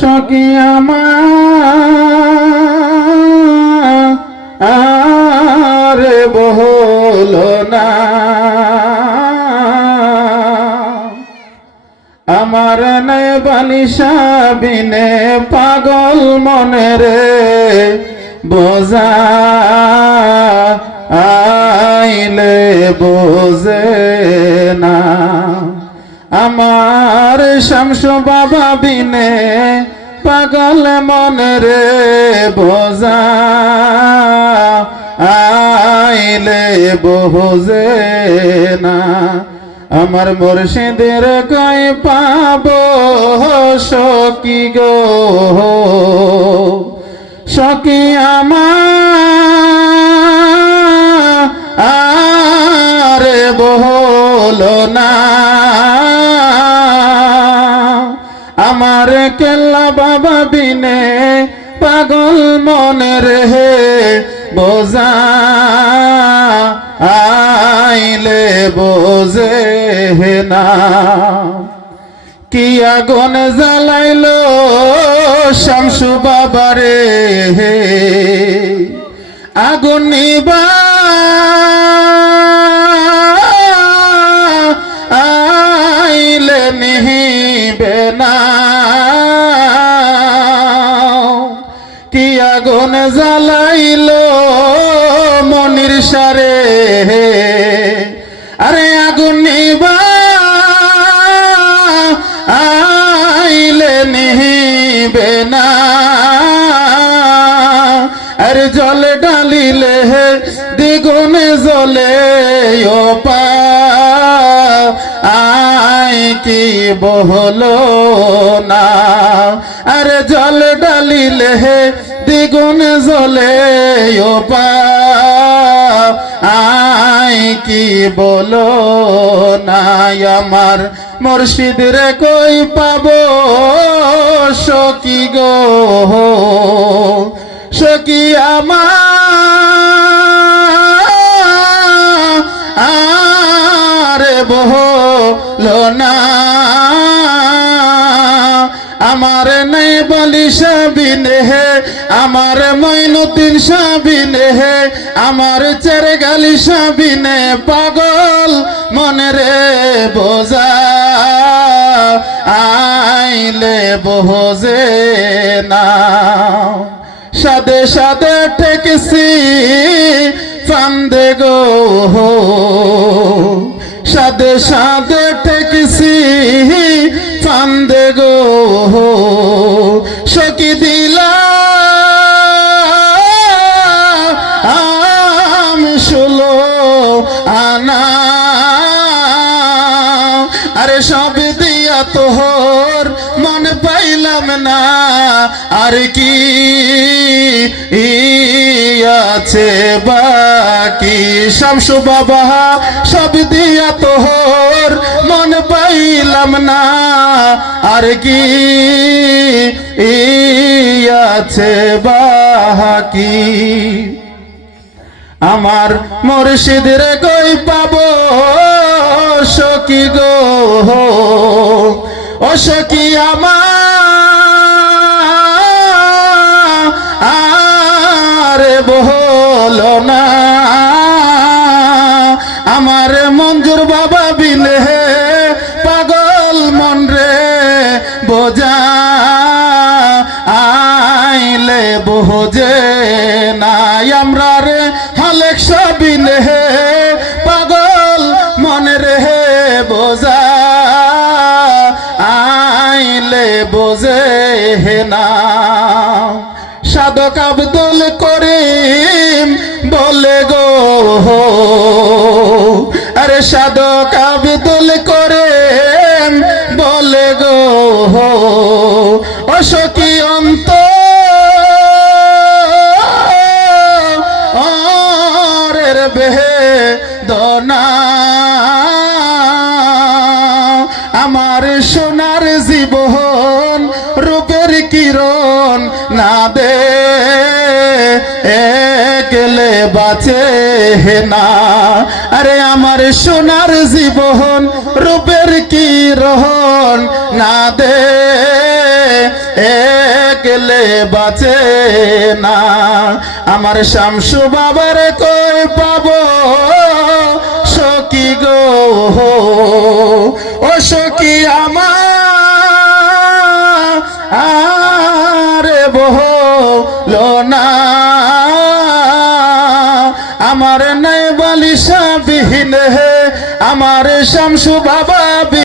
সখী আমার বহলো না, আমার নাই বালিশা বিনে পাগল মনে রে বোঝা আইলে বোঝে না। আমার শামসু বাবা বিনে পাগল মনে রে বোঝা আইলে বোঝে না। আমার মুর্শিদের কই পাবো সখী গো, সখী আমার বহলো না, আমার কেল্লা বাবা বিনে পাগল মনে রে বোঝা আইলে বোঝে না। কি আগুন জ্বালাইলো শামসু বাবারে, আগুন নিবা আইলে নিবে না। কি আগুন জ্বালাইলো মনির সারে, আরে আগুন নিবা আইলে নিবে না। আরে জল ডালিলে দ্বিগুণে জ্বলে ও পা আই কি বহলো না। আরে জল ডালিলে দ্বিগুণে জ্বলে ও পা আই কি বলো না। আমার মুর্শিদ রে কই পাবো সখী গো, সখী আমার বহলো না। আমার নাই বালিশা বিনে, আমার মইনুদ্দিন শাহ বিনে, আমার চেরে গালিশা বিনে পাগল মনে রে বোঝা আইলে বোঝে না। সাদে সাদে ঠেকছি ফান্দে গো, সাদে সাদে ঠেকছি ফান্দে গো, সখী দিলা আমি 16 আনা। আরে সব দিয়া তোর মন পাইলাম না, আর কি আছে বাকি। শামসু বাবা সব দিয়া তোর মন পাইলাম না, আর কি আছে বাকি। আমার মুর্শিদের কই পাবো সখী গো, ও সখী আমার বহলো না। আমার মঞ্জুর বাবা বিনে পাগল মন রে বোঝা আইলে বোঝে না। আমরা রে হালেক সবিনে পাগল মনে রে বোঝা আইলে বোঝে না। সাধক আব্দুল করিম বলে গো, আরে সাধক আব্দুল করিম বলে গো, ও সখী অন্তরের বেদনা। আমার সোনার জীবন রূপের কিরণ না দে একলে বাঁচে না। আরে আমার সোনার জীবন রূপের কিরণ না দে গেলে বাঁচে না। আমার শামসু বাবার কই পাবো সখী গো, ও সখী আমার বহলো না। আমার নাই বালিশা বিহীন হে, আমার শামসু বাবা